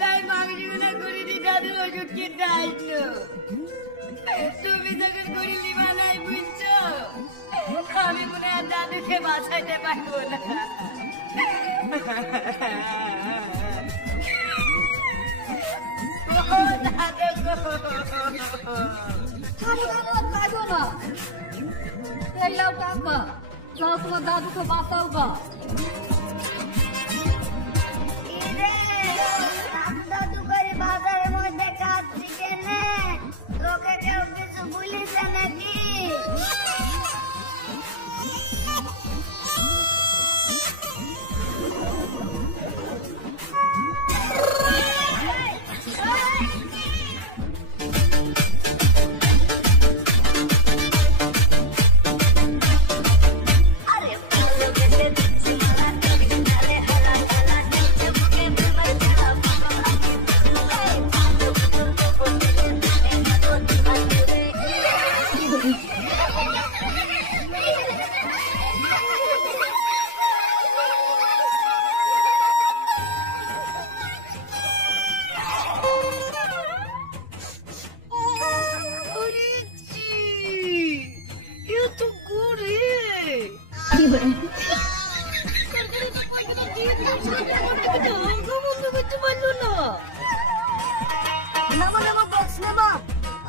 তাই মাগরিগুলো করিনি দাদু ওষুধ কিনতে আসলো। তুমি যখন করিলি মালাই বুঝছো, আমি মনে হয় দাদুকে বাঁচাইতে পারবো না। তোমার দাদুকে বাঁচাও গা। দাদু করে বাজারের মধ্যে কাঁদছি কেনে, তোকে কেউ কিছু বলিছে নাকি?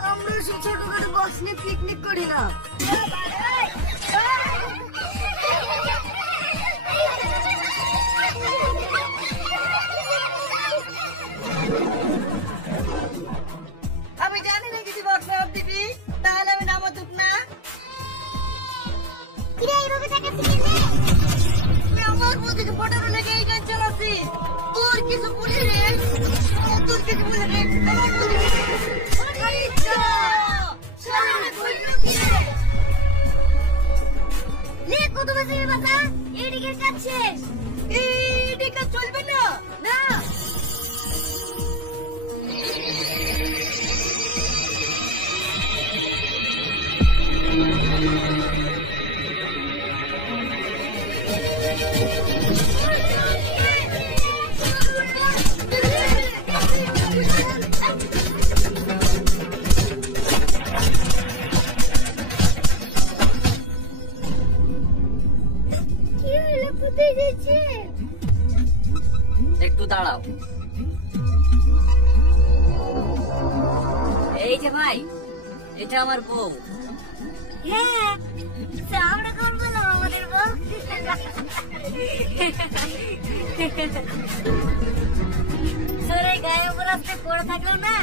আমরা সে ছোটখাটো বক্স নিয়ে পিকনিক করি না। আমি জানি না কিছু বক্স দিবি, তাহলে আমি নামাতুক না। আমার মধ্যে ফটো লেগে এই গান চালাচ্ছি, তোর কিছু বলি রে, তোর কিছু বলি রে। চলবে না না একটু দাঁড়াও। এই যে ভাই, এটা আমার বউ। হ্যাঁ, আমরা করবো না আমাদের বউ। গায়ে উপর আসতে পড়ে থাকলো না।